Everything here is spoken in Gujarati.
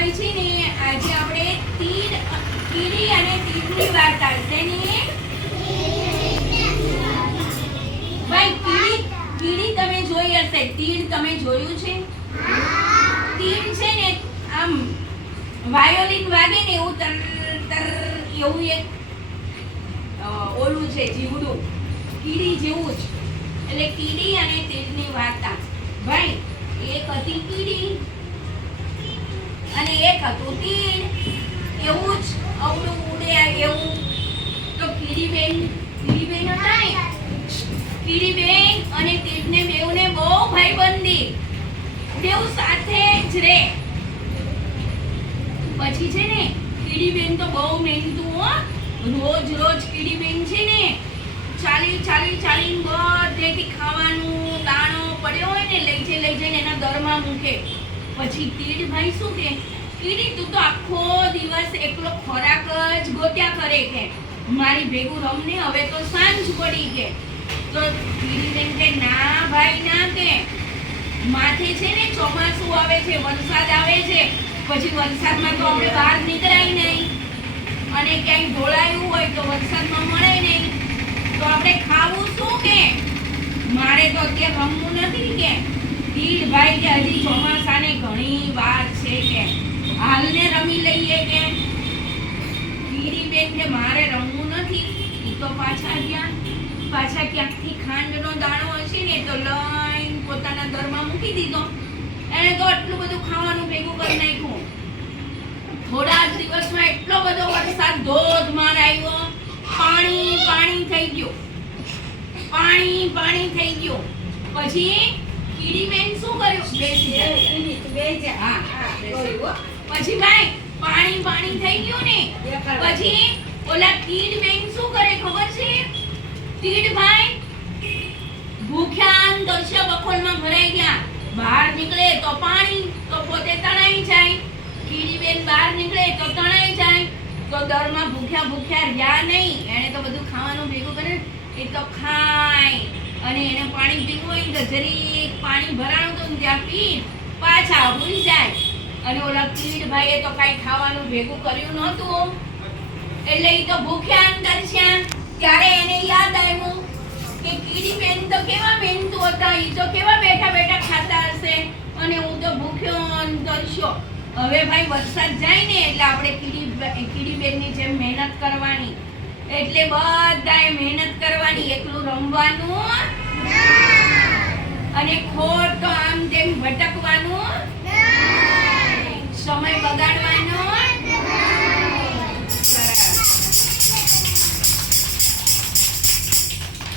ભાઈ છે ને, આજે આપણે તીર કીડી અને તીરની વાર્તા શેની ભાઈ, કીડી કીડી તમે જોઈ હશે. તીર તમે જોયું છે? તીર છે ને, આમ, વાયોલિન વાગે ને એવું તર તર, એવું એક ઓલું છે, જીવડું. કીડી જેવું જ. એટલે કીડી અને તીરની વાર્તા. ભાઈ, એક હતી કીડી અને એક એવું જ અવળું ઉડે, એવું. તો કીડીબેન કીડીબેન હતા કીડીબેન અને તીડને બેઉને બહુ ભાઈબંધી. બેઉ સાથે જ રે. પછી છે ને, કીડીબેન તો બહુ મહેનતું હો. રોજ રોજ કીડીબેન છે ને, ચાલી ચાલી, ચાલીને બધેથી ખાવાનું, દાણો, પડ્યો હોય ને, લઈ જઈ, લઈ જઈને એના દરમાં મૂકે. પછી તીડ ભાઈ શું કે? કીડી તું તો આખો દિવસ એકલો ખોરાક જ ગોત્યા કરે કે. મારી ભેગું રમને, હવે તો સાંજ પડી કે. તો કીડીબેન કે, ના ભાઈ, ના કે. માથે છે ને ચોમાસું આવે છે, વરસાદ આવે છે. પછી વરસાદમાં તો આપણે બહાર નીકળાય નહીં. અને ક્યાંય ઢોળાયું હોય તો વરસાદમાં મળે નહીં. તો આપણે ખાવું શું કે? મારે તો અત્યારે રમવું નથી કે. તીડ ભાઈ કે, હજી ચોમાસાને ઘણી વાર છે કે. હાલને રમી લઈએ કે? કીડી બેન કે મારે રમવું નથી? એ તો પાછા ગયા. પાછા ક્યાંકથી ખાંડનો દાણો હશે ને તો લઈને પોતાના દરમાં મૂકી દીધો. એને તો આટલું બધું ખાવાનું ભેગું કરી નાખ્યું. થોડા જ દિવસમાં એટલો બધો વરસાદ ધોધમાર આવ્યો. પાણી પાણી થઈ ગયું. પાણી પાણી થઈ ગયું. પછી કીડીબેન શું કર્યું? બેસી જા. હા, હા, બેસી. પછી ભાઈ પાણી પાણી થઈ ગયું ને પછી ઓલા કીડ બેન શું કરે ખબર છે? કીડ ભાઈ ભૂખ્યા ને તરસ્યા બખોલમાં ભરાઈ ગયા. બહાર નીકળે તો પાણી તો પોતે તણાઈ જાય. કીડી બેન બહાર નીકળે તો તણાઈ જાય. તો દરમાં ભૂખ્યા ભૂખ્યા રહ્યા નહીં. એને તો બધું ખાવાનું ભેગું કરે એ તો ખાય. અને એને પાણી પીવું હોય તો જરીક પાણી ભરાણું તો ત્યાં પી પાછા ભૂલી જાય. અને ઓલા કીડ ભાઈએ તો કાંઈ ખાવાનું ભેગું કર્યું નહોતું. એટલે એ તો ભૂખ્યા અંદર છે. ત્યારે એને યાદ આવ્યું કે કીડી બેન તો કેવા મહેનતુ હતા. એ તો કેવા બેઠા બેઠા ખાતા હશે. અને હું તો ભૂખ્યો અંદર છો હવે ભાઈ વરસાદ જાય ને એટલે આપણે કીડી કીડી બેનની જેમ મહેનત કરવાની. એટલે બધાએ મહેનત કરવાની. એકલું રમવાનું. અને ખોટ તો વગાડવા